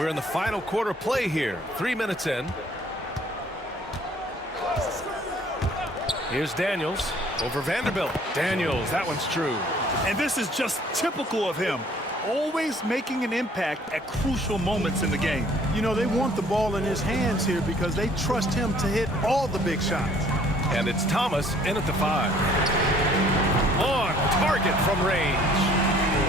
We're in the final quarter play here. 3 minutes in. Here's Daniels over Vanderbilt. Daniels, that one's true. And this is just typical of him. Always making an impact at crucial moments in the game. You know, they want the ball in his hands here because they trust him to hit all the big shots. And it's Thomas in at the 5. On target from range.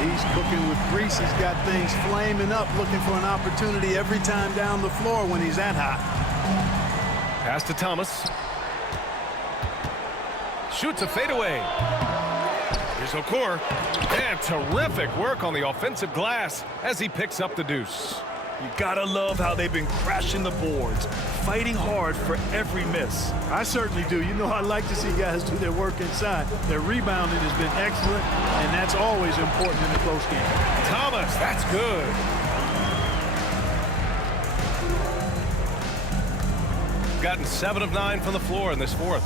He's cooking with grease. He's got things flaming up, looking for an opportunity every time down the floor when he's that hot. Pass to Thomas. Shoots a fadeaway. Here's Okor. And terrific work on the offensive glass as he picks up the deuce. You gotta love how they've been crashing the boards, fighting hard for every miss. I certainly do. You know, I like to see guys do their work inside. Their rebounding has been excellent, and that's always important in a close game. Thomas, that's good. Gotten 7 of 9 from the floor in this fourth.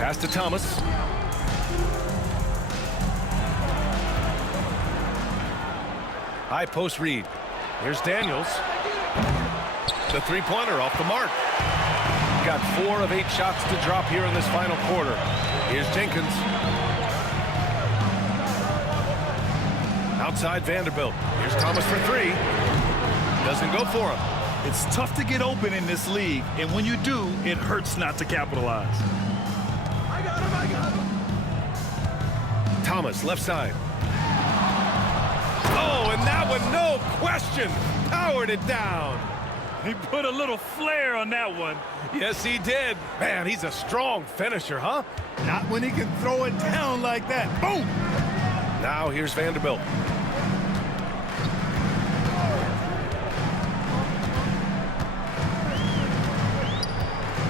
Pass to Thomas. High post read. Here's Daniels. The three-pointer off the mark. Got 4 of 8 shots to drop here in this final quarter. Here's Jenkins. Outside Vanderbilt. Here's Thomas for 3. Doesn't go for him. It's tough to get open in this league, and when you do, it hurts not to capitalize. I got him. Thomas, left side. Oh, and that one, no question, powered it down. He put a little flair on that one. Yes, he did. Man, he's a strong finisher, huh? Not when he can throw it down like that. Boom! Now here's Vanderbilt.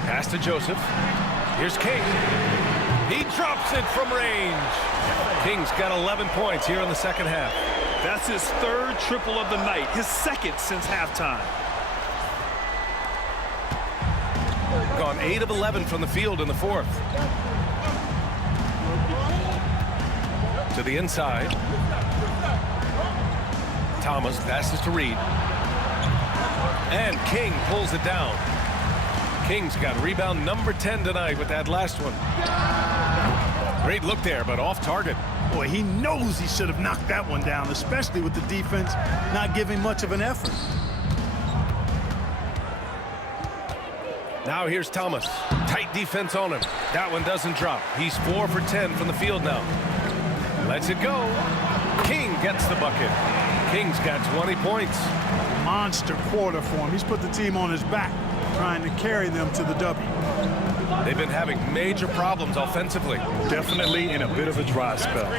Pass to Joseph. Here's King. He drops it from range. King's got 11 points here in the second half. That's his 3rd triple of the night, his 2nd since halftime. Gone 8 of 11 from the field in the fourth. To the inside. Thomas passes to Reed. And King pulls it down. King's got rebound number 10 tonight with that last one. Great look there, but off target. Boy, he knows he should have knocked that one down, especially with the defense not giving much of an effort. Now here's Thomas. Tight defense on him. That one doesn't drop. He's 4 for 10 from the field now. Lets it go. King gets the bucket. King's got 20 points. Monster quarter for him. He's put the team on his back, trying to carry them to the W. They've been having major problems offensively. Definitely in a bit of a dry spell.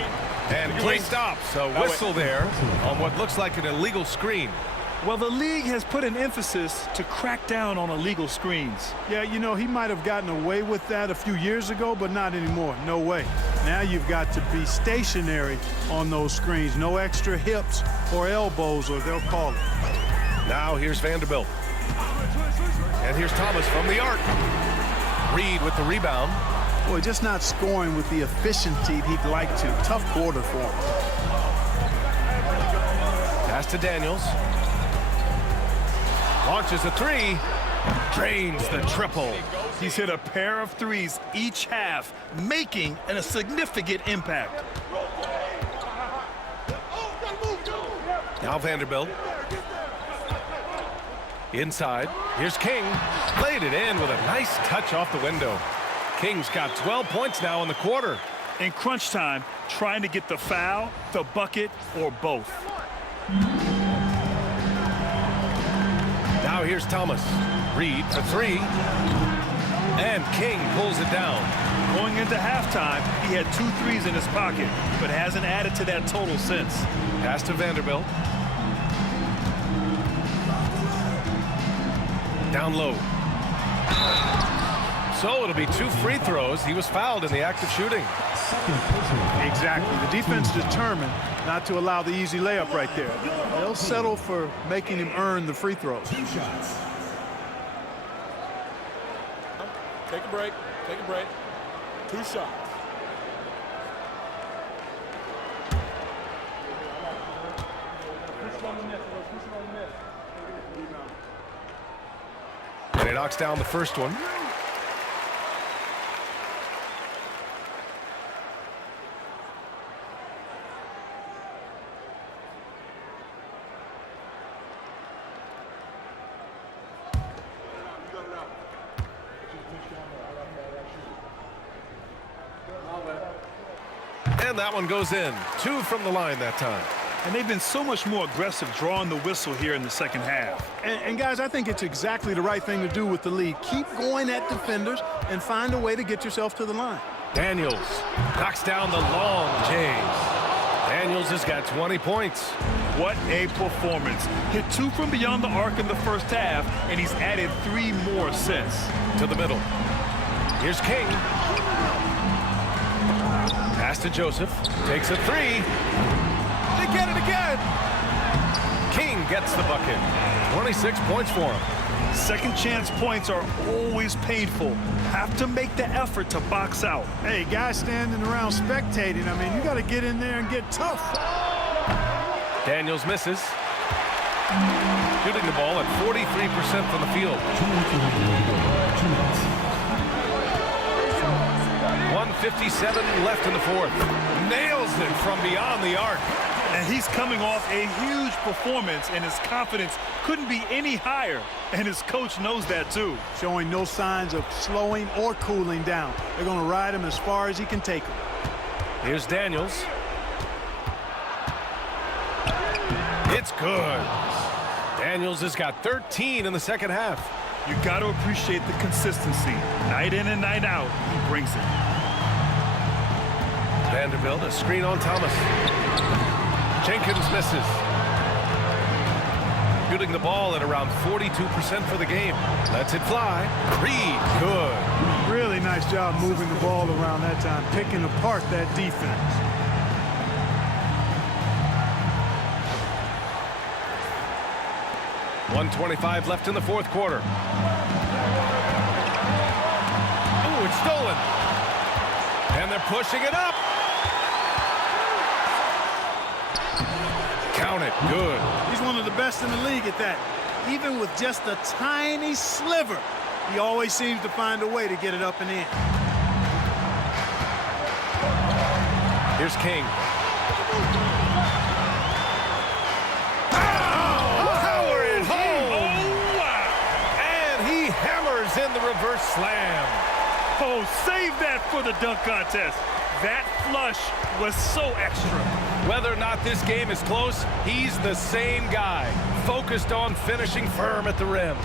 And play stops. A whistle there on what looks like an illegal screen. Well, the league has put an emphasis to crack down on illegal screens. Yeah, you know, he might have gotten away with that a few years ago, but not anymore. No way. Now you've got to be stationary on those screens. No extra hips or elbows, or they'll call it. Now here's Vanderbilt. And here's Thomas from the arc. Reed with the rebound. Boy, just not scoring with the efficiency he'd like to. Tough quarter for him. Pass to Daniels. Launches a 3. Drains the triple. He's hit a pair of 3s each half, making a significant impact. Now Vanderbilt. Inside. Here's King. Played it in with a nice touch off the window. King's got 12 points now in the quarter. In crunch time, trying to get the foul, the bucket, or both. Now here's Thomas. Reed for 3. And King pulls it down. Going into halftime, he had 2 threes in his pocket, but hasn't added to that total since. Pass to Vanderbilt. Down low. So it'll be 2 free throws. He was fouled in the act of shooting. Exactly. The defense determined not to allow the easy layup right there. They'll settle for making him earn the free throws. 2 shots. Take a break. Take a break. 2 shots. And he knocks down the first one. And that one goes in. 2 from the line that time. And they've been so much more aggressive drawing the whistle here in the second half. And guys, I think it's exactly the right thing to do with the lead. Keep going at defenders and find a way to get yourself to the line. Daniels knocks down the long Jays. Daniels has got 20 points. What a performance. Hit 2 from beyond the arc in the first half, and he's added 3 more since. To the middle. Here's King. Pass to Joseph. Takes a 3. They get it again. King gets the bucket. 26 points for him. Second chance points are always painful. Have to make the effort to box out. Hey, guys standing around spectating, I mean, you got to get in there and get tough. Daniels misses. Shooting the ball at 43% from the field. 1:57 left in the fourth. Nails it from beyond the arc. And he's coming off a huge performance, and his confidence couldn't be any higher. And his coach knows that too. Showing no signs of slowing or cooling down. They're going to ride him as far as he can take him. Here's Daniels. It's good. Daniels has got 13 in the second half. You got to appreciate the consistency. Night in and night out, he brings it. Vanderbilt, a screen on Thomas. Jenkins misses. Shooting the ball at around 42% for the game. Lets it fly. Reed, good. Really nice job moving the ball around that time, picking apart that defense. .125 left in the fourth quarter. Oh, it's stolen. And they're pushing it up. Count it. Good. He's one of the best in the league at that. Even with just a tiny sliver, he always seems to find a way to get it up and in. Here's King. In the reverse slam. Oh, save that for the dunk contest. That flush was so extra. Whether or not this game is close, he's the same guy, focused on finishing firm at the rim.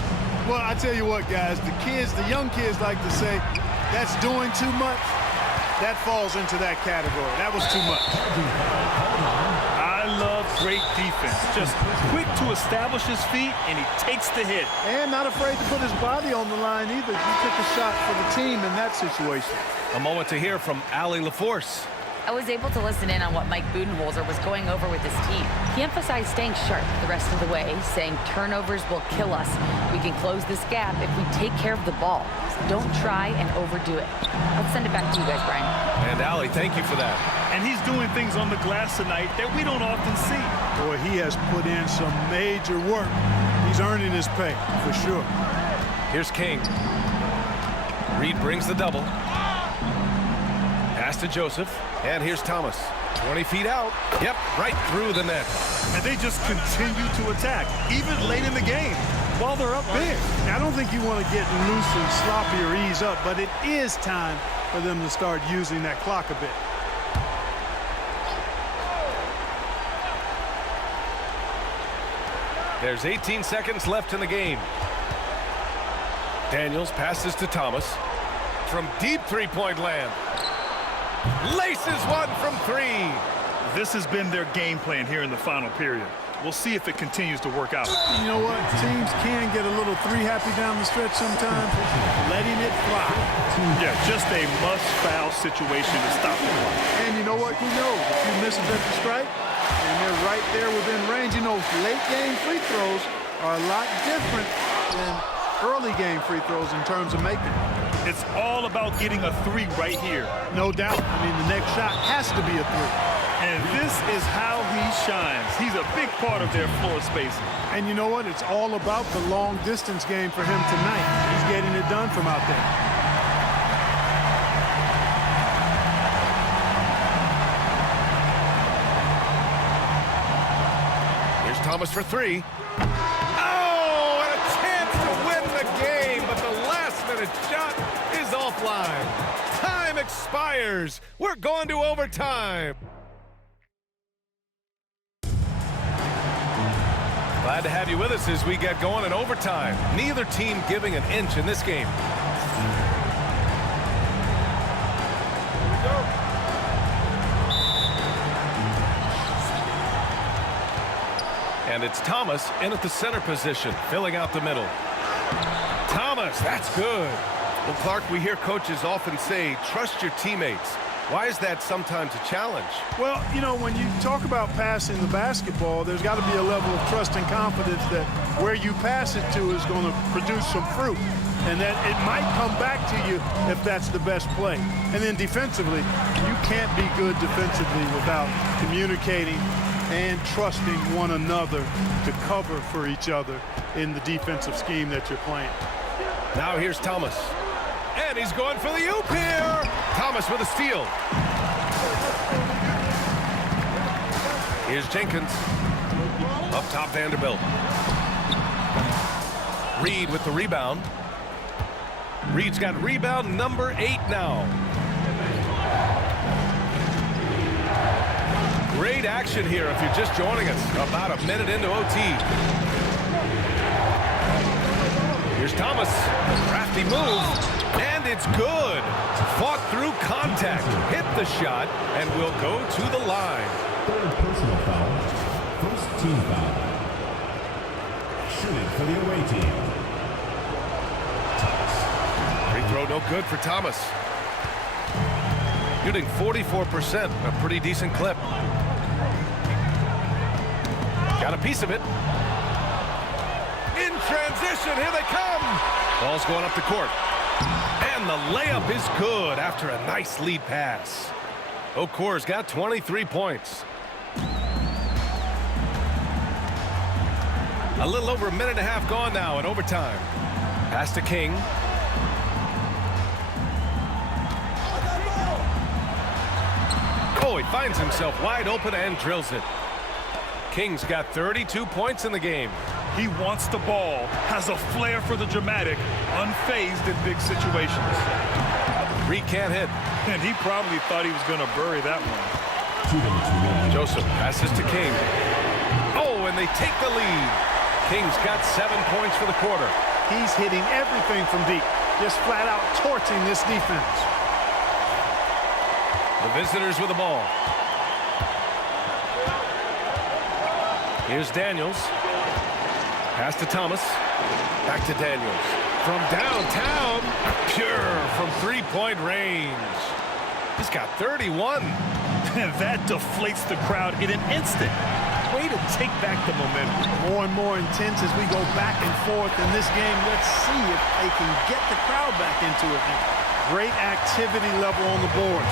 Well, I tell you what, guys, the young kids like to say, that's doing too much. That falls into that category. That was too much. I love great defense. Just quick to establish his feet, and he takes the hit. And not afraid to put his body on the line either. He took a shot for the team in that situation. A moment to hear from Allie LaForce. I was able to listen in on what Mike Budenholzer was going over with his team. He emphasized staying sharp the rest of the way, saying turnovers will kill us. We can close this gap if we take care of the ball. Don't try and overdo it. Let's send it back to you guys, Brian. And Allie, thank you for that. And he's doing things on the glass tonight that we don't often see. Boy, he has put in some major work. He's earning his pay, for sure. Here's King. Reed brings the double. Pass to Joseph. And here's Thomas. 20 feet out. Yep, right through the net. And they just continue to attack, even late in the game, while they're up big. I don't think you want to get loose and sloppy or ease up, but it is time for them to start using that clock a bit. There's 18 seconds left in the game. Daniels passes to Thomas from deep three-point land. Laces one from 3. This has been their game plan here in the final period. We'll see if it continues to work out. You know what? Teams can get a little three-happy down the stretch sometimes. Letting it fly. Yeah, just a must-foul situation to stop the clock. And you know what? Who knows? A few misses at the stripe, and they're right there within range. You know, late-game free throws are a lot different than early-game free throws in terms of making it. It's all about getting a 3 right here. No doubt. I mean, the next shot has to be a 3. And this is how he shines. He's a big part of their floor spacing. And you know what? It's all about the long distance game for him tonight. He's getting it done from out there. Here's Thomas for three. Oh, and a chance to win the game, but the last-minute shot is offline. Time expires. We're going to overtime. Glad to have you with us as we get going in overtime. Neither team giving an inch in this game. And it's Thomas in at the center position, filling out the middle. Thomas, that's good. Well, Clark, we hear coaches often say, trust your teammates. Why is that sometimes a challenge? Well, you know, when you talk about passing the basketball, there's got to be a level of trust and confidence that where you pass it to is going to produce some fruit, and that it might come back to you if that's the best play. And then defensively, you can't be good defensively without communicating and trusting one another to cover for each other in the defensive scheme that you're playing. Now here's Thomas. And he's going for the oop here. Thomas with a steal. Here's Jenkins. Up top, Vanderbilt. Reed with the rebound. Reed's got rebound number 8 now. Great action here if you're just joining us. About a minute into OT. Here's Thomas. Crafty move. And it's good. Fought through contact. Hit the shot and will go to the line. Third personal foul. First team foul. Shooting for the away team. Free throw no good for Thomas. Shooting 44%. A pretty decent clip. Got a piece of it. In transition. Here they come. Ball's going up the court. And the layup is good after a nice lead pass. Okor's got 23 points. A little over a minute and a half gone now in overtime. Pass to King. Oh, he finds himself wide open and drills it. King's got 32 points in the game. He wants the ball, has a flair for the dramatic, unfazed in big situations. Reed can't hit. And he probably thought he was going to bury that one. Joseph passes to King. Oh, and they take the lead. King's got 7 points for the quarter. He's hitting everything from deep, just flat out torching this defense. The visitors with the ball. Here's Daniels. Pass to Thomas. Back to Daniels. From downtown. Pure from three-point range. He's got 31. And that deflates the crowd in an instant. Way to take back the momentum. More and more intense as we go back and forth in this game. Let's see if they can get the crowd back into it now. Great activity level on the board.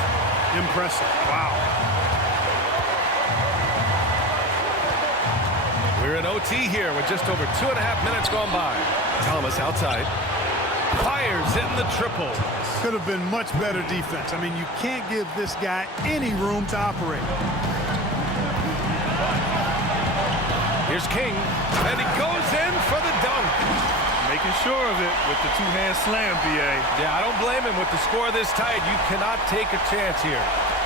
Impressive. Wow. We're in OT here with just over 2.5 minutes gone by. Thomas outside. Fires in the triple. Could have been much better defense. I mean, you can't give this guy any room to operate. Here's King. And he goes in for the dunk. Making sure of it with the two-hand slam, B.A. Yeah, I don't blame him. With the score this tight, you cannot take a chance here.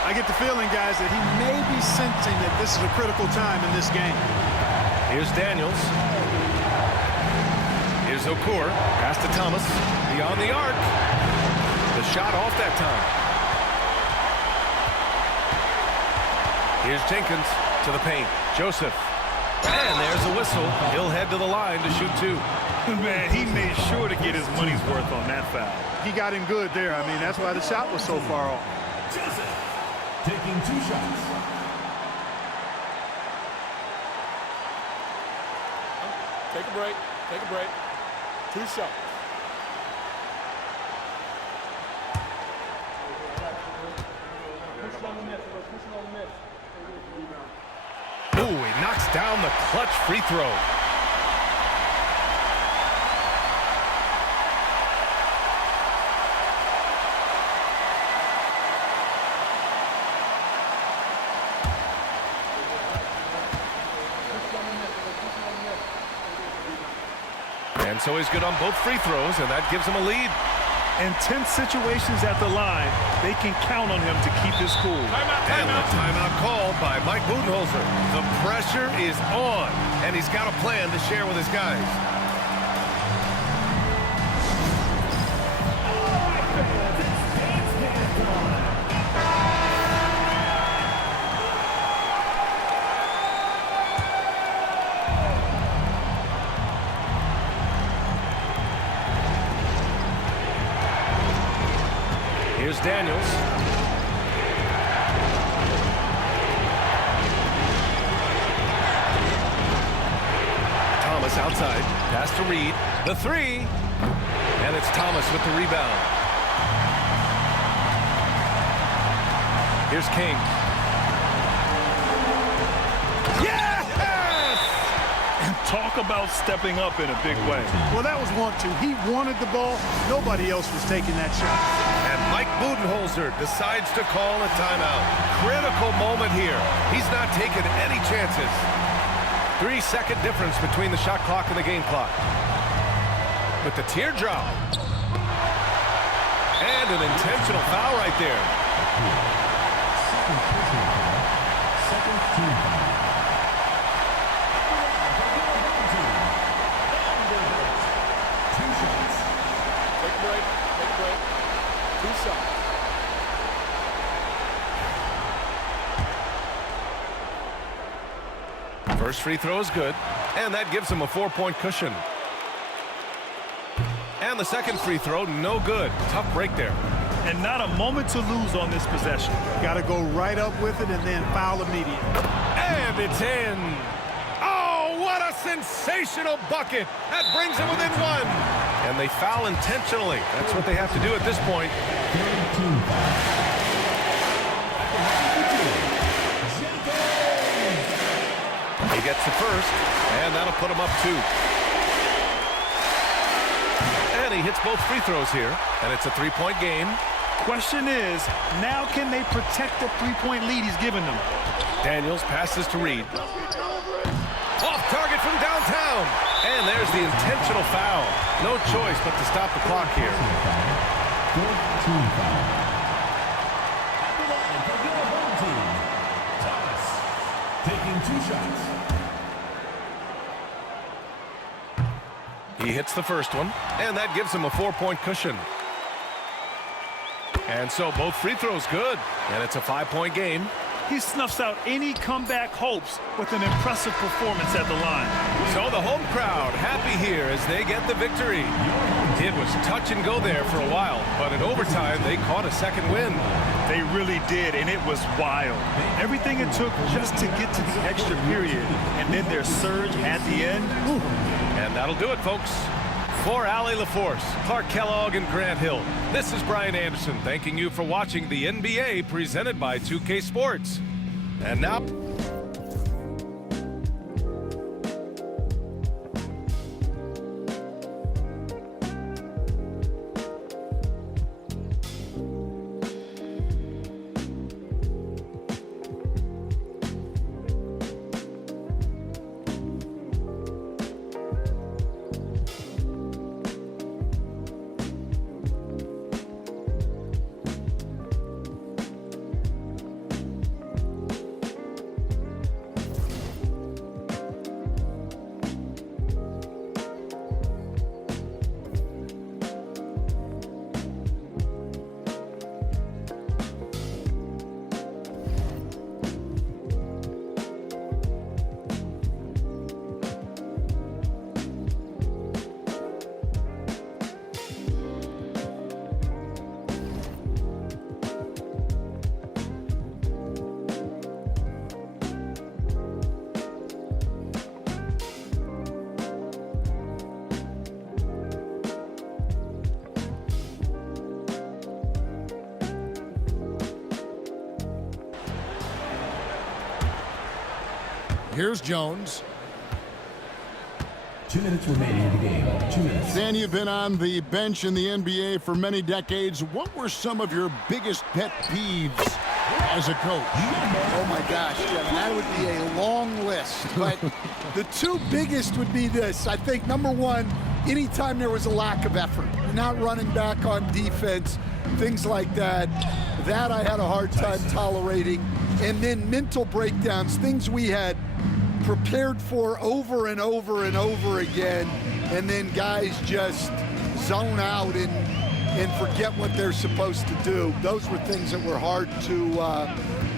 I get the feeling, guys, that he may be sensing that this is a critical time in this game. Here's Daniels. Here's Okor. Pass to Thomas. Beyond the arc. The shot off that time. Here's Jenkins to the paint. Joseph. And there's a whistle. He'll head to the line to shoot 2. Man, he made sure to get his money's worth on that foul. He got him good there. I mean, that's why the shot was so far off. Joseph taking 2 shots. Take a break. Take a break. 2 shots. Push it on the miss. Push it on the miss. Ooh, he knocks down the clutch free throw. And so he's good on both free throws, and that gives him a lead. In tense situations at the line, they can count on him to keep his cool. And the timeout called by Mike Budenholzer. The pressure is on, and he's got a plan to share with his guys. Here's Daniels. Thomas outside. Pass to Reed. The three. And it's Thomas with the rebound. Here's King. Yes! And talk about stepping up in a big way. Well, that was 1-2. He wanted the ball. Nobody else was taking that shot. And Mike Budenholzer decides to call a timeout. Critical moment here. He's not taking any chances. 3-second difference between the shot clock and the game clock. With the teardrop. And an intentional foul right there. Second team foul. Two shots. Take a break. Take a break. 2 shots. First free throw is good, and that gives him a 4-point cushion. And the second free throw, no good. Tough break there. And not a moment to lose on this possession. Got to go right up with it and then foul immediately. And it's in. Oh, what a sensational bucket. That brings him within one. And they foul intentionally. That's what they have to do at this point. Third team foul. He gets the first, and that'll put him up 2. And he hits both free throws here, and it's a 3-point game. Question is, now can they protect the 3-point lead he's given them? Daniels passes to Reed. Off target from downtown. And there's the intentional foul. No choice but to stop the clock here. Fourth team foul. At the line for your home team, Thomas, taking 2 shots. He hits the first one, and that gives him a 4-point cushion. And so both free throws good, and it's a 5-point game. He snuffs out any comeback hopes with an impressive performance at the line. So the home crowd happy here as they get the victory. It was touch and go there for a while, but in overtime they caught a second win. They really did, and it was wild. Everything it took just to get to the extra period, and then their surge at the end. Ooh. And that'll do it, folks. For Allie LaForce, Clark Kellogg, and Grant Hill, this is Brian Anderson thanking you for watching the NBA presented by 2K Sports. And now... Here's Jones. 2 minutes remaining in the game. 2 minutes. Dan, you've been on the bench in the NBA for many decades. What were some of your biggest pet peeves as a coach? Oh my gosh, Kevin, that would be a long list. But the two biggest would be this. I think number one, anytime there was a lack of effort, not running back on defense, things like that, that I had a hard time tolerating. And then mental breakdowns, things we had prepared for over and over and over again, and then guys just zone out and forget what they're supposed to do. Those were things that were hard to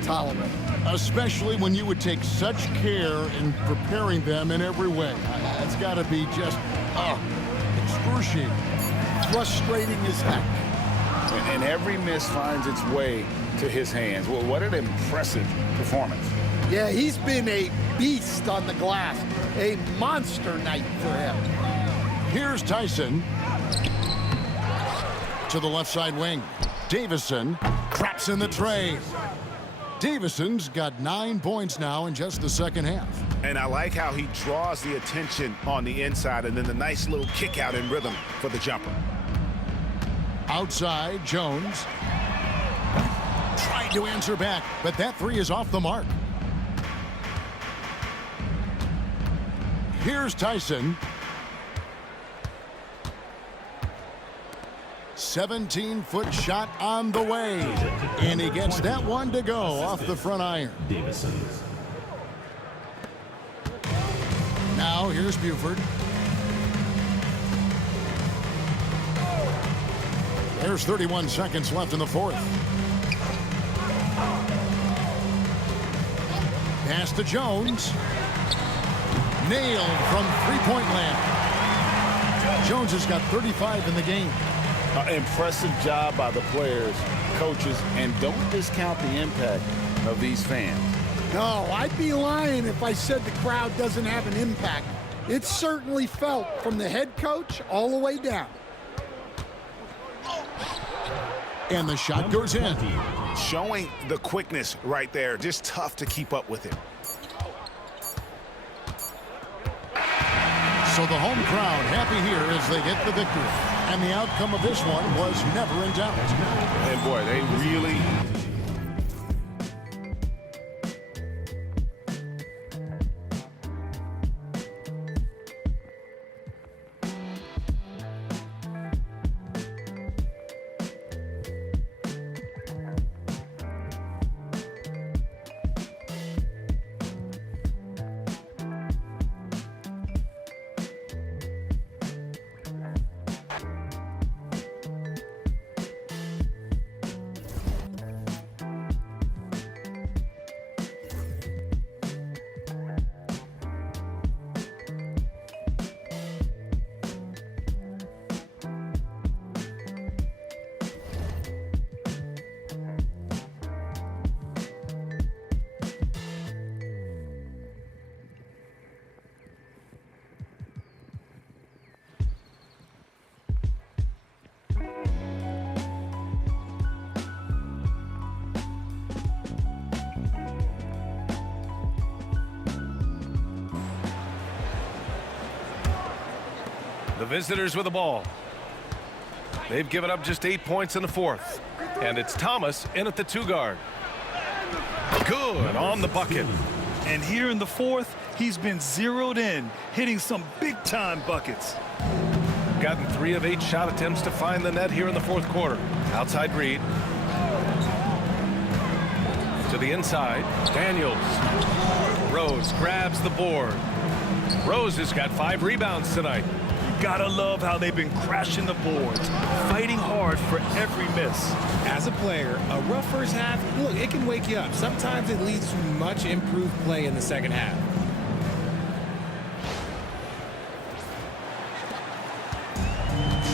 tolerate. Especially when you would take such care in preparing them in every way. That's got to be just excruciating. Frustrating as heck. And every miss finds its way to his hands. Well, what an impressive performance. Yeah, he's been a beast on the glass. A monster night for him. Here's Tyson. To the left side wing. Davison traps in the tray. Davison's got 9 points now in just the second half. And I like how he draws the attention on the inside, and then the nice little kick out in rhythm for the jumper. Outside, Jones tried to answer back, but that three is off the mark. Here's Tyson. 17-foot shot on the way. And he gets that one to go off the front iron. Davison. Now here's Buford. There's 31 seconds left in the fourth. Pass to Jones. Nailed from three-point land. Jones has got 35 in the game. Impressive job by the players, coaches, and don't discount the impact of these fans. No, I'd be lying if I said the crowd doesn't have an impact. It's certainly felt from the head coach all the way down. And the shot goes in. Showing the quickness right there. Just tough to keep up with him. So the home crowd happy here as they get the victory. And the outcome of this one was never in doubt. And boy, they really... The visitors with the ball. They've given up just 8 points in the fourth. And it's Thomas in at the 2 guard. Good on the bucket. And here in the fourth, he's been zeroed in, hitting some big-time buckets. Gotten 3 of 8 shot attempts to find the net here in the fourth quarter. Outside Reed. To the inside. Daniels. Rose grabs the board. Rose has got 5 rebounds tonight. Gotta love how they've been crashing the boards, fighting hard for every miss. As a player, a rough first half, look, it can wake you up. Sometimes it leads to much improved play in the second half.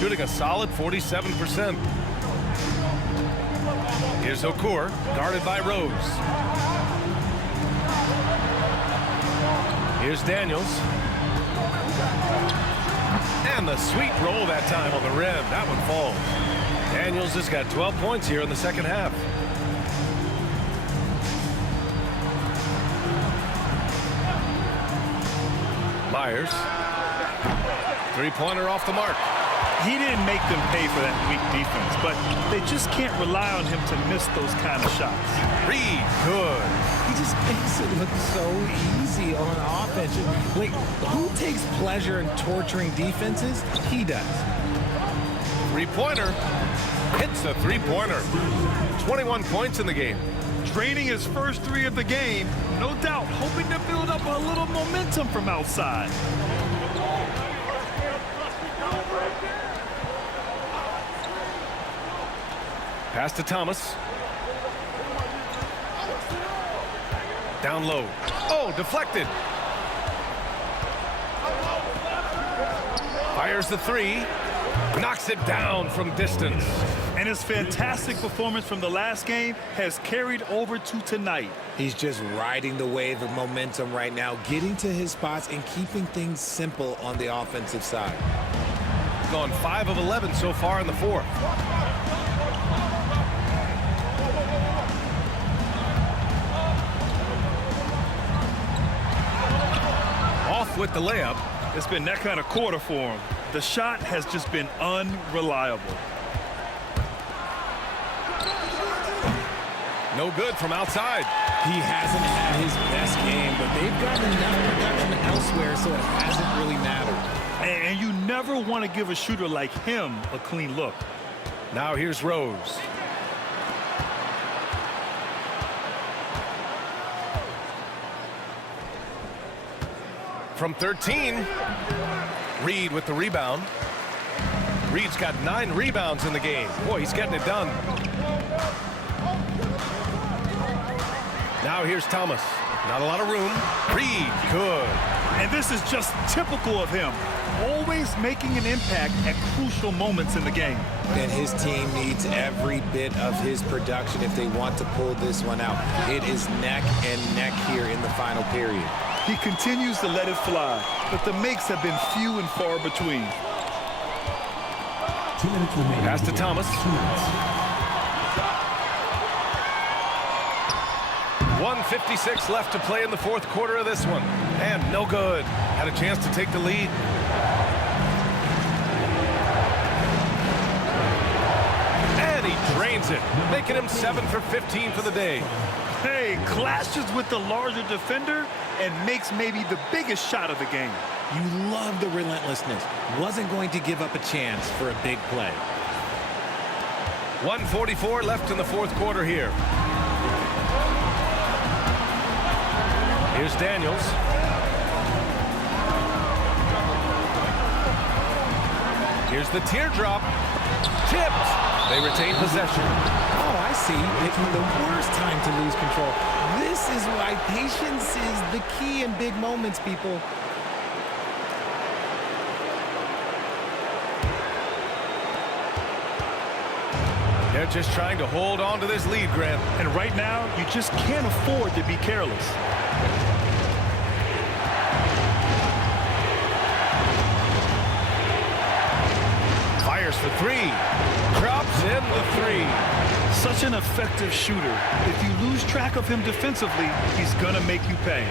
Shooting a solid 47%. Here's Okur, guarded by Rose. Here's Daniels. And the sweet roll that time on the rim. That one falls. Daniels has got 12 points here in the second half. Fires. Three-pointer off the mark. He didn't make them pay for that weak defense, but they just can't rely on him to miss those kind of shots. Reed, good. He just makes it look so easy on offense. Like, who takes pleasure in torturing defenses? He does. Three-pointer. Hits a three-pointer. 21 points in the game. Draining his first three of the game, no doubt hoping to build up a little momentum from outside. Pass to Thomas. Down low. Oh, deflected. Fires the three. Knocks it down from distance. And his fantastic performance from the last game has carried over to tonight. He's just riding the wave of momentum right now, getting to his spots and keeping things simple on the offensive side. Gone 5 of 11 so far in the fourth. Off with the layup. It's been that kind of quarter for him. The shot has just been unreliable. No good from outside. He hasn't had his best game, but they've gotten enough production elsewhere, so it hasn't really mattered. And you never want to give a shooter like him a clean look. Now here's Rose. From 13, Reed with the rebound. Reed's got 9 rebounds in the game. Boy, he's getting it done. Now here's Thomas. Not a lot of room. Reed, good. And this is just typical of him. Always making an impact at crucial moments in the game. And his team needs every bit of his production if they want to pull this one out. It is neck and neck here in the final period. He continues to let it fly, but the makes have been few and far between. 2 minutes remaining. Pass to Thomas. 2 minutes. 1:56 left to play in the fourth quarter of this one. And no good. Had a chance to take the lead. And he drains it, making him 7 for 15 for the day. Hey, clashes with the larger defender and makes maybe the biggest shot of the game. You love the relentlessness. Wasn't going to give up a chance for a big play. 1:44 left in the fourth quarter here. Here's Daniels. Here's the teardrop. Tipped. They retain possession. Oh, I see. Picking the worst time to lose control. This is why patience is the key in big moments, people. They're just trying to hold on to this lead, Grant. And right now, you just can't afford to be careless. Fires for three. Drops in the three. Such an effective shooter. If you lose track of him defensively, he's gonna make you pay.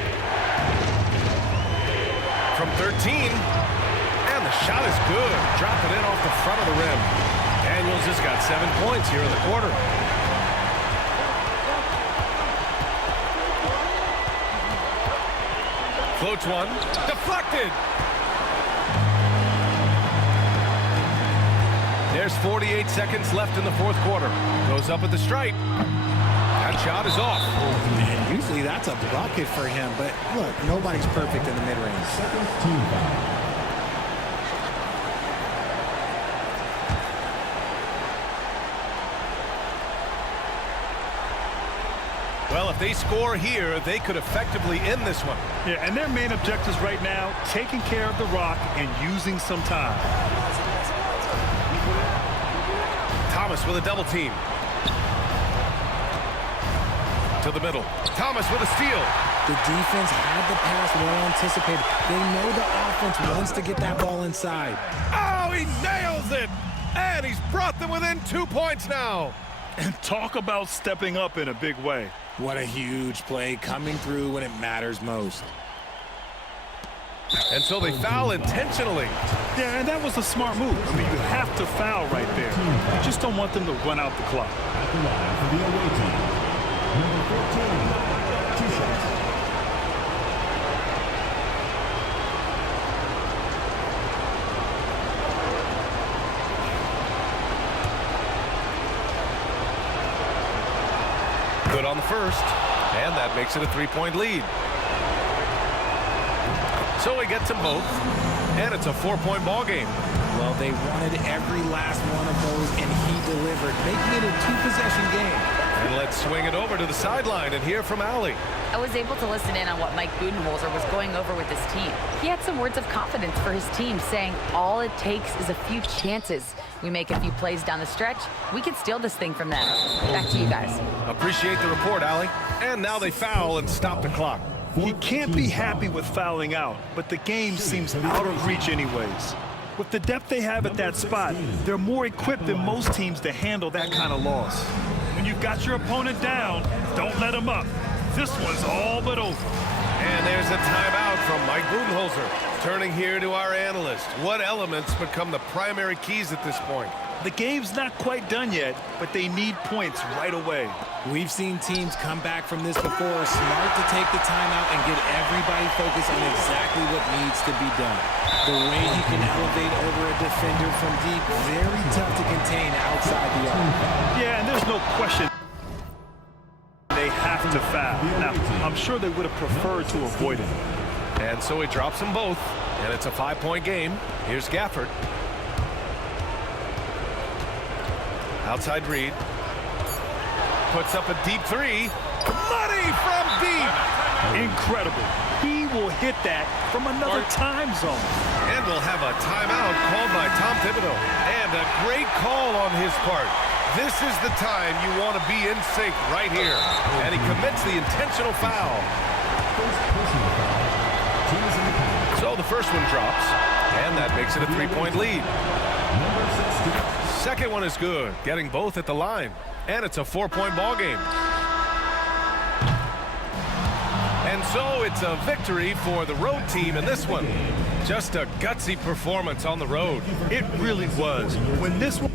From 13. And the shot is good. Drop it in off the front of the rim. Daniels has got 7 points here in the quarter. Floats one. Deflected. There's 48 seconds left in the fourth quarter. Goes up at the stripe. That shot is off. Man, usually that's a bucket for him, but look, nobody's perfect in the mid-range. Second team foul. Well, if they score here, they could effectively end this one. Yeah, and their main objectives right now, taking care of the rock and using some time. Thomas with a double team. To the middle. Thomas with a steal. The defense had the pass well anticipated. They know the offense wants to get that ball inside. Oh, he nails it! And he's brought them within 2 points now. And talk about stepping up in a big way. What a huge play coming through when it matters most. And so they foul intentionally. Yeah, and that was a smart move. I mean, you have to foul right there. You just don't want them to run out the clock. At the line for the away team, number 14, 2 shots. Good on the first, and that makes it a 3-point lead. So he gets them both, and it's a 4-point ball game. Well, they wanted every last one of those, and he delivered, making it a 2-possession game. And let's swing it over to the sideline and hear from Allie. I was able to listen in on what Mike Budenholzer was going over with his team. He had some words of confidence for his team, saying all it takes is a few chances. We make a few plays down the stretch, we can steal this thing from them. Back to you guys. Appreciate the report, Allie. And now they foul and stop the clock. He can't be happy with fouling out, but the game seems out of reach anyways. With the depth they have at that spot, they're more equipped than most teams to handle that kind of loss. When you've got your opponent down, don't let him up. This one's all but over. And there's a timeout from Mike Budenholzer. Turning here to our analyst. What elements become the primary keys at this point? The game's not quite done yet, but they need points right away. We've seen teams come back from this before. Smart to take the timeout and get everybody focused on exactly what needs to be done. The way he can elevate over a defender from deep, very tough to contain outside the arc. Yeah, and there's no question they have to foul. Now, I'm sure they would have preferred to avoid it. And so he drops them both, and it's a 5-point game. Here's Gafford. Outside Reed. Puts up a deep three. Money from deep. Incredible. He will hit that from another time zone. And we'll have a timeout called by Tom Thibodeau. And a great call on his part. This is the time you want to be in sync right here. And he commits the intentional foul. So the first one drops. And that makes it a 3-point lead. Second one is good, getting both at the line. And it's a 4-point ball game. And so it's a victory for the road team in this one. Just a gutsy performance on the road. It really was. When this one...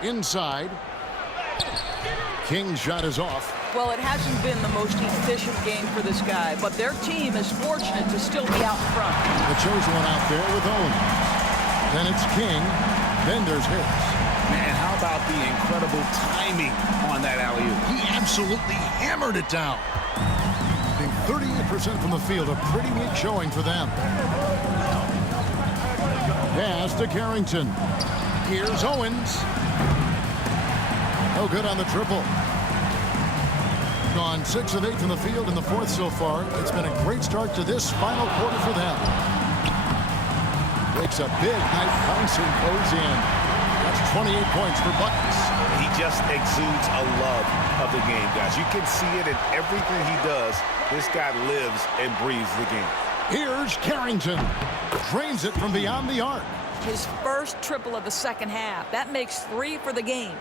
Inside. King's shot is off. Well, it hasn't been the most efficient game for this guy, but their team is fortunate to still be out front. The chosen one out there with Owens. Then it's King. Then there's Harris. Man, how about the incredible timing on that alley-oop? He absolutely hammered it down. 38% from the field, a pretty weak showing for them. Pass to Carrington. Here's Owens. No good on the triple. Gone 6 of 8 from the field in the fourth so far. It's been a great start to this final quarter for them. Takes a big night bouncing goes in. That's 28 points for Buckets. He just exudes a love of the game, guys. You can see it in everything he does. This guy lives and breathes the game. Here's Carrington. Drains it from beyond the arc. his first triple of the second half. That makes 3 for the game.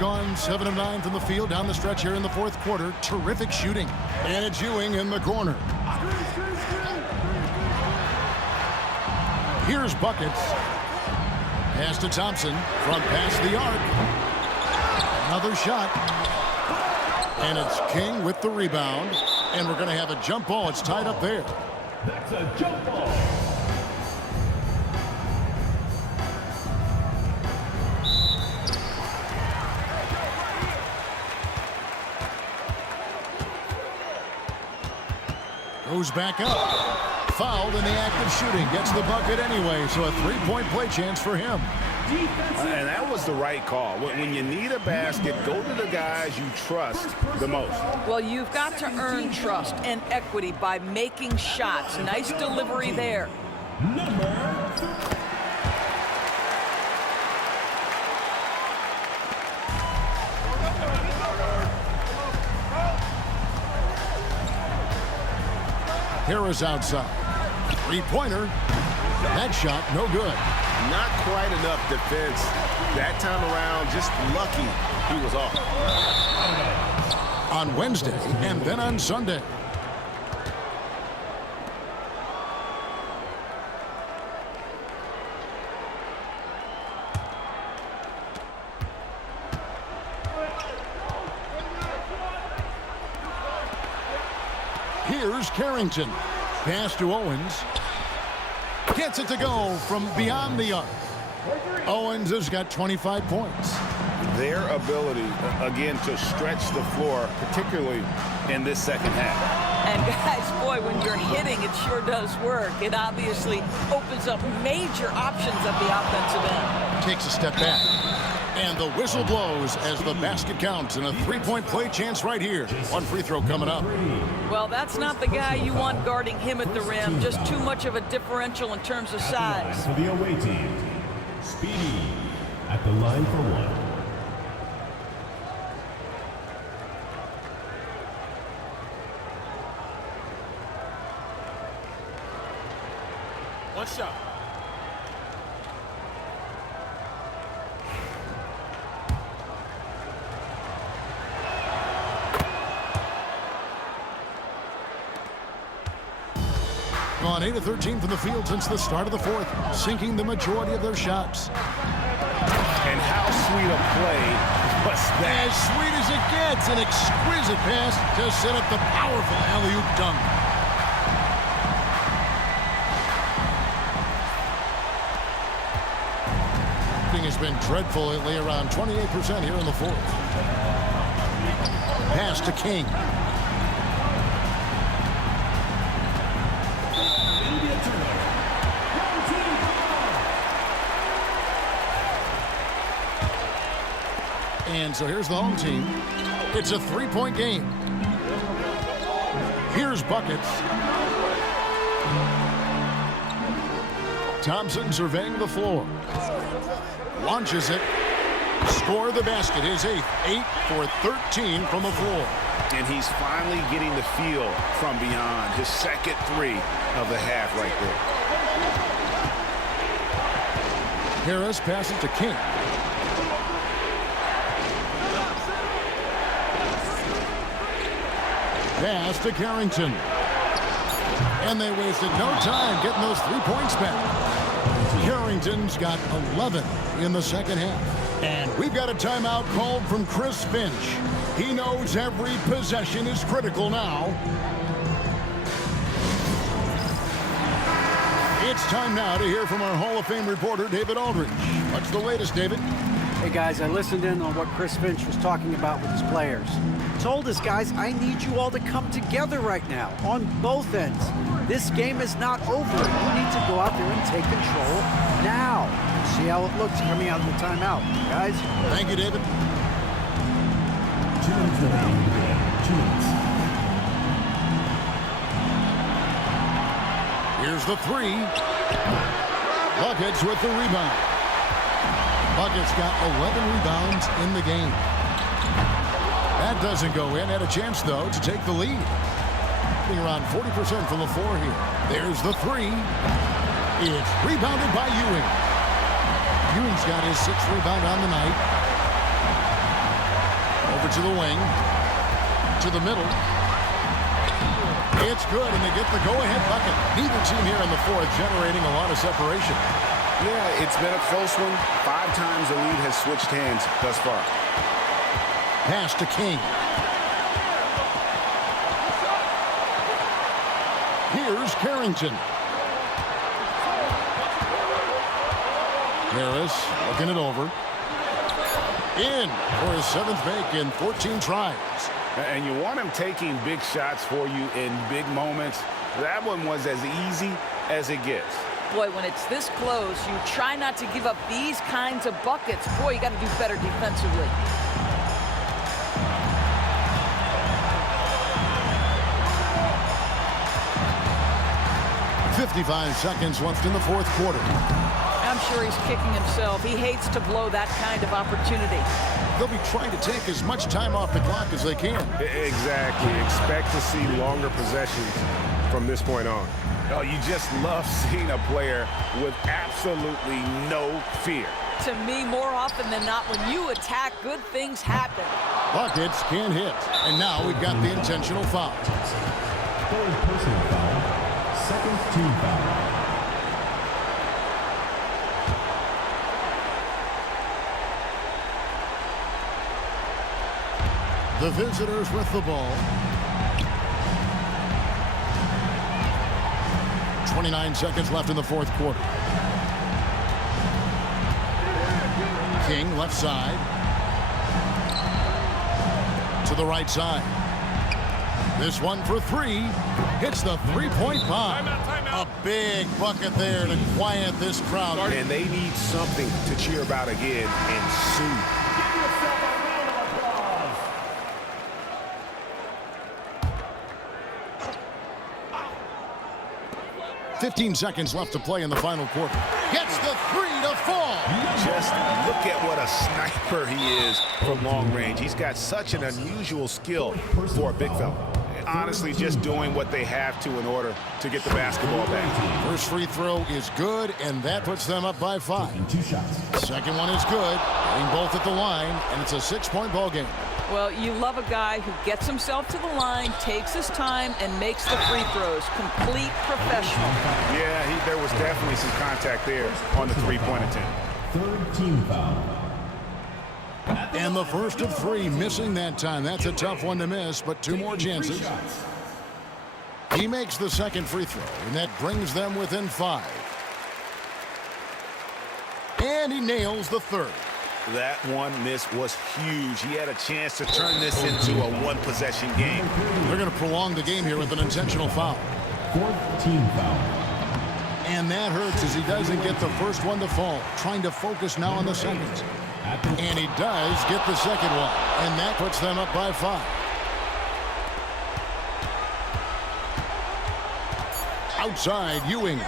Gone 7 of 9 from the field down the stretch here in the fourth quarter. Terrific shooting. And it's Ewing in the corner. Here's Buckets. Pass to Thompson from past the arc. Another shot. And it's King with the rebound. And we're going to have a jump ball. It's tied up there. That's a jump ball. Goes back up. Fouled in the act of shooting. Gets the bucket anyway, so a three-point play chance for him. And that was the right call. When you need a basket, go to the guys you trust the most. Well, you've got to earn trust and equity by making shots. Nice delivery there. Harris outside. Three-pointer. That shot, no good. Not quite enough defense. That time around, just lucky he was off. On Wednesday and then on Sunday. Here's Carrington. Pass to Owens. Gets it to go from beyond the arc. Owens has got 25 points. Their ability, again, to stretch the floor, particularly in this second half. And guys, boy, when you're hitting, it sure does work. It obviously opens up major options at the offensive end. Takes a step back. And the whistle blows as the basket counts, and a three-point play chance right here. One free throw coming up. Well, that's not the guy you want guarding him at the rim. Just too much of a differential in terms of size. For the away team, Speedy at the line for one. One shot. Gone 8 of 13 from the field since the start of the fourth, sinking the majority of their shots. And how sweet a play was that? As sweet as it gets, an exquisite pass to set up the powerful alley-oop dunk. Shooting has been dreadful lately, around 28% here in the fourth. Pass to King. And so here's the home team. It's a three-point game. Here's Buckets. Thompson surveying the floor. Launches it. Score the basket. His eighth. 8 for 13 from the floor. And he's finally getting the feel from beyond. His second three of the half right there. Harris passes to King. Pass to Carrington. And they wasted no time getting those 3 points back. Carrington's got 11 in the second half. And we've got a timeout called from Chris Finch. He knows every possession is critical now. It's time now to hear from our Hall of Fame reporter, David Aldridge. What's the latest, David? Hey, guys, I listened in on what Chris Finch was talking about with his players. Told us, guys, I need you all to come together right now on both ends. This game is not over. You need to go out there and take control now. See how it looks coming out of the timeout, guys. Thank you, David. 2 minutes remaining. 2 minutes. Here's the three. Buckets with the rebound. Buckets got 11 rebounds in the game. That doesn't go in. Had a chance, though, to take the lead. shooting around 40% from the floor here. There's the three. It's rebounded by Ewing. Ewing's got his 6th rebound on the night. Over to the wing. To the middle. It's good, and they get the go-ahead bucket. Neither team here in the fourth generating a lot of separation. Yeah, it's been a close one. 5 times the lead has switched hands thus far. Pass to King. Here's Carrington. Harris looking it over. In for his 7th make in 14 tries. And you want him taking big shots for you in big moments. That one was as easy as it gets. Boy, when it's this close, you try not to give up these kinds of buckets. Boy, you got to do better defensively. .55 seconds left in the fourth quarter. I'm sure he's kicking himself. He hates to blow that kind of opportunity. They'll be trying to take as much time off the clock as they can. Exactly. Expect to see longer possessions from this point on. Oh, you just love seeing a player with absolutely no fear. To me, more often than not, when you attack, good things happen. Buckets can't hit. And now we've got the intentional foul. 3rd personal foul. 2nd team foul. The visitors with the ball. 29 seconds left in the fourth quarter. King left side. To the right side. This one for 3. Hits the three-point bomb. A big bucket there to quiet this crowd. And they need something to cheer about again, and soon. 15 seconds left to play in the final quarter. Gets the 3 to fall. Just look at what a sniper he is from long range. He's got such an unusual skill for a big fella. And honestly, just doing what they have to in order to get the basketball back. First free throw is good, and that puts them up by 5. 2 shots. Second one is good. Getting both at the line, and it's a 6-point ball game. Well, you love a guy who gets himself to the line, takes his time, and makes the free throws. Complete professional. Yeah, there was definitely some contact there on the three-point attempt. 3rd team foul. And the first of 3 missing that time. That's a tough one to miss, but 2 more chances. He makes the second free throw, and that brings them within 5. And he nails the third. That one miss was huge. He had a chance to turn this into a one-possession game. They're going to prolong the game here with an intentional foul. 4th team foul. And that hurts as he doesn't get the first one to fall. Trying to focus now on the second. And he does get the second one. And that puts them up by 5. Outside, Ewing.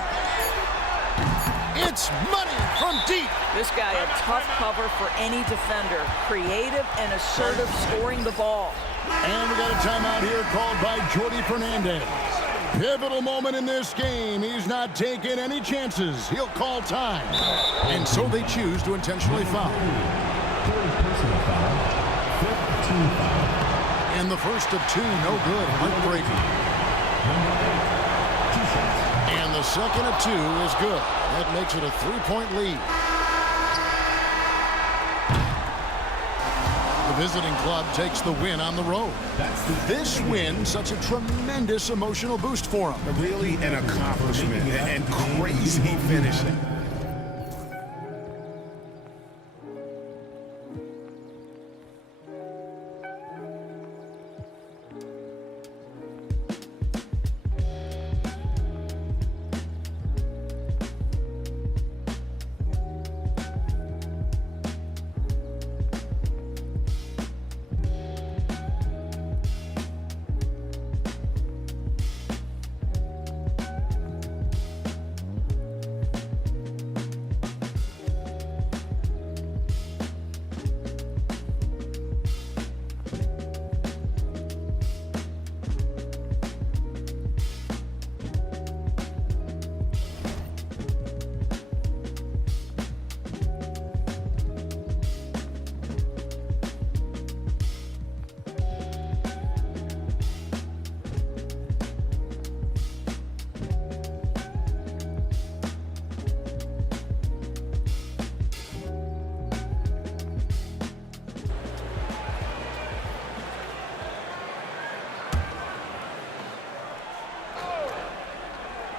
It's money from deep. This guy a tough cover for any defender. Creative and assertive scoring the ball. And we got a timeout here called by Jordi Fernandez. Pivotal moment in this game. He's not taking any chances. He'll call time. And so they choose to intentionally foul. 3rd personal foul. 5th team foul. And the first of 2, no good. Heartbreaking. And the second of 2 is good. That makes it a 3-point lead. The visiting club takes the win on the road. This win, such a tremendous emotional boost for them. Really an accomplishment and crazy finishing.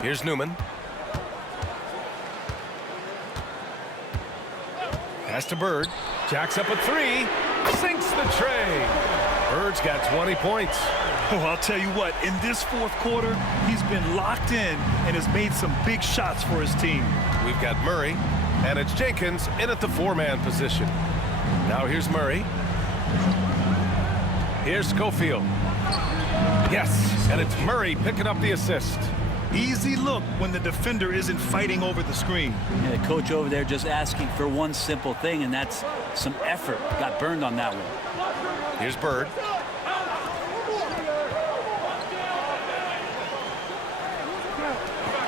Here's Newman. Pass to Bird. Jacks up a three. Sinks the tray. Bird's got 20 points. Oh, I'll tell you what, in this fourth quarter, he's been locked in and has made some big shots for his team. We've got Murray, and it's Jenkins in at the four-man position. Now here's Murray. Here's Schofield. Yes, and it's Murray picking up the assist. Easy look when the defender isn't fighting over the screen. Yeah, the coach over there just asking for one simple thing, and that's some effort. Got burned on that one. Here's Bird.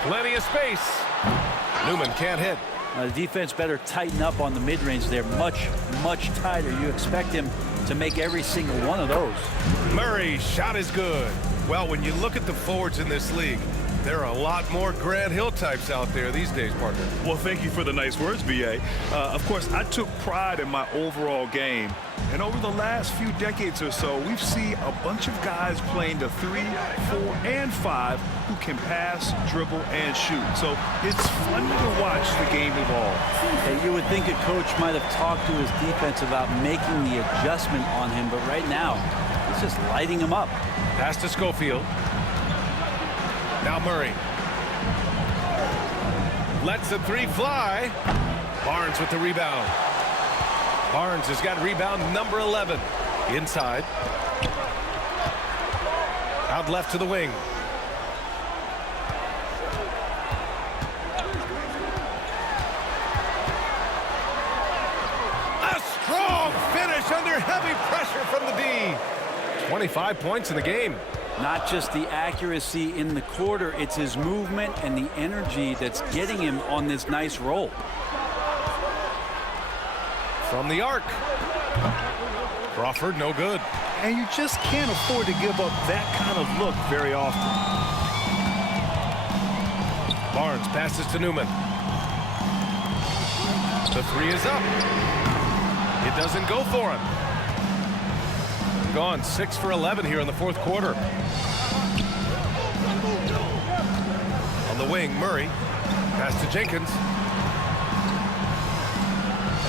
Plenty of space. Newman can't hit. The defense better tighten up on the mid-range there. Much, much tighter. You expect him to make every single one of those. Murray's shot is good. Well, when you look at the forwards in this league, there are a lot more Grant Hill types out there these days, partner. Well, thank you for the nice words, B.A. Of course, I took pride in my overall game. And over the last few decades or so, we've seen a bunch of guys playing the 3, 4, and 5 who can pass, dribble, and shoot. So it's fun to watch the game evolve. Hey, you would think a coach might have talked to his defense about making the adjustment on him, but right now, he's just lighting him up. Pass to Schofield. Now Murray. Lets the three fly. Barnes with the rebound. Barnes has got rebound number 11. Inside. Out left to the wing. A strong finish under heavy pressure from the D. 25 points in the game. Not just the accuracy in the quarter, it's his movement and the energy that's getting him on this nice roll. From the arc. Crawford, no good. And you just can't afford to give up that kind of look very often. Barnes passes to Newman. The three is up. It doesn't go for him. Gone 6 for 11 here in the fourth quarter. On the wing, Murray. Pass to Jenkins.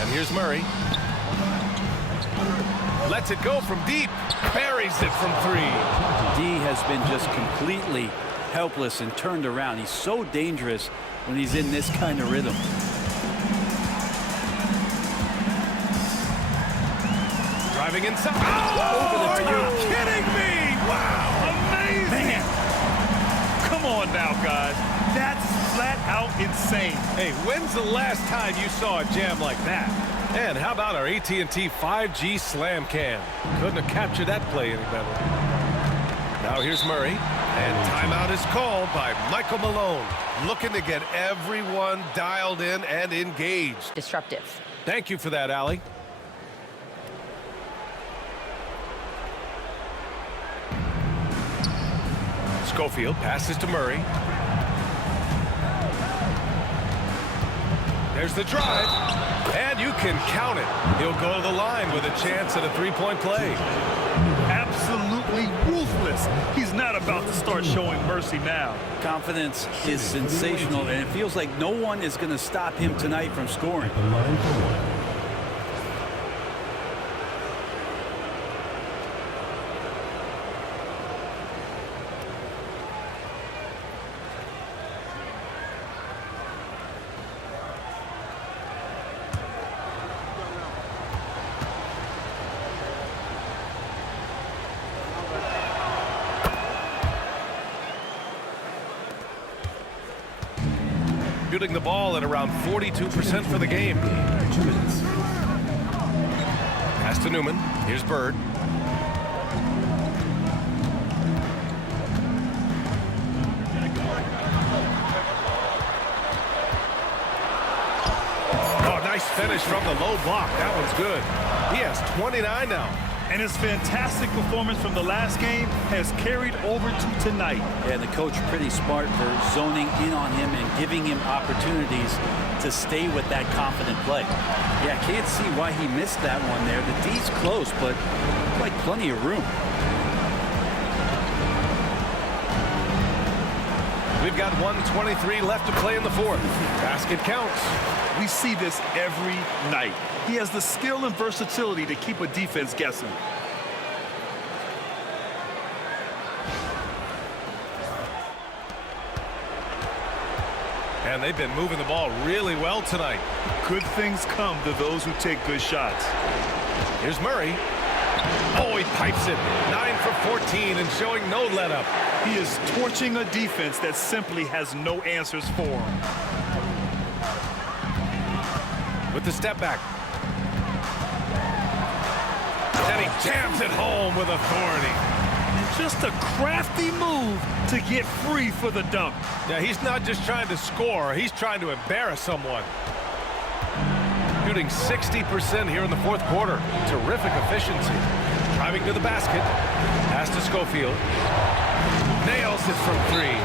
And here's Murray. Lets it go from deep. Buries it from 3. D has been just completely helpless and turned around. He's so dangerous when he's in this kind of rhythm. Driving inside. Oh, are you kidding me? Wow. Amazing. Man. Come on now, guys. That's flat out insane. Hey, when's the last time you saw a jam like that? And how about our AT&T 5G Slam Cam? Couldn't have captured that play any better. Now here's Murray. And timeout is called by Michael Malone. Looking to get everyone dialed in and engaged. Disruptive. Thank you for that, Allie. Schofield passes to Murray. There's the drive, and you can count it. He'll go to the line with a chance at a three-point play. Absolutely ruthless. He's not about to start showing mercy now. Confidence is sensational, and it feels like no one is going to stop him tonight from scoring. Shooting the ball at around 42% for the game. Pass to Newman. Here's Bird. Oh, nice finish from the low block. That one's good. He has 29 now. And his fantastic performance from the last game has carried over to tonight. And the coach pretty smart for zoning in on him and giving him opportunities to stay with that confident play. Yeah, can't see why he missed that one there. The D's close, but like plenty of room. We've got 1:23 left to play in the fourth. Basket counts. We see this every night. He has the skill and versatility to keep a defense guessing. And they've been moving the ball really well tonight. Good things come to those who take good shots. Here's Murray. Oh, he pipes it. 9 for 14 and showing no let-up. He is torching a defense that simply has no answers for him. With the step back. And he jams it home with authority. Just a crafty move to get free for the dunk. Yeah, he's not just trying to score. He's trying to embarrass someone. Shooting 60% here in the fourth quarter. Terrific efficiency. Driving to the basket. Pass to Schofield. Nails it from three.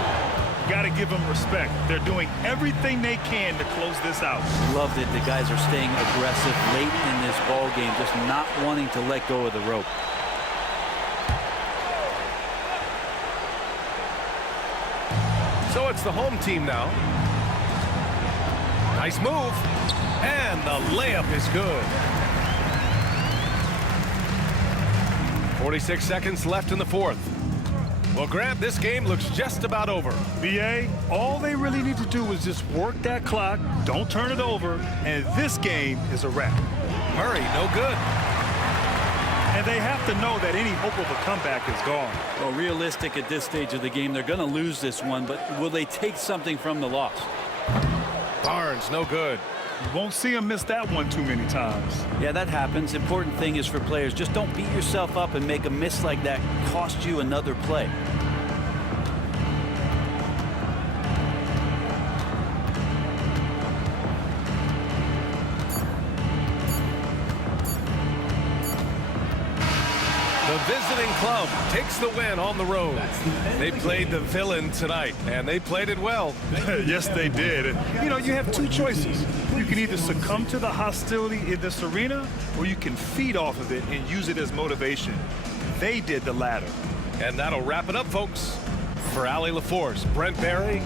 Got to give them respect. They're doing everything they can to close this out. Loved it. The guys are staying aggressive late in this ball game, just not wanting to let go of the rope. So it's the home team now. Nice move. And the layup is good. 46 seconds left in the fourth. Well, Grant, this game looks just about over. BA, all they really need to do is just work that clock, don't turn it over, and this game is a wrap. Murray, no good. And they have to know that any hope of a comeback is gone. Well, realistic at this stage of the game, they're going to lose this one, but will they take something from the loss? Barnes, no good. You won't see him miss that one too many times. Yeah, that happens. Important thing is for players, just don't beat yourself up and make a miss like that cost you another play. The visiting club takes the win on the road. They played the villain tonight, and they played it well. Yes, they did. And, you know, you have two choices. You can either succumb to the hostility in this arena, or you can feed off of it and use it as motivation. They did the latter. And that'll wrap it up, folks. For Allie LaForce, Brent Barry.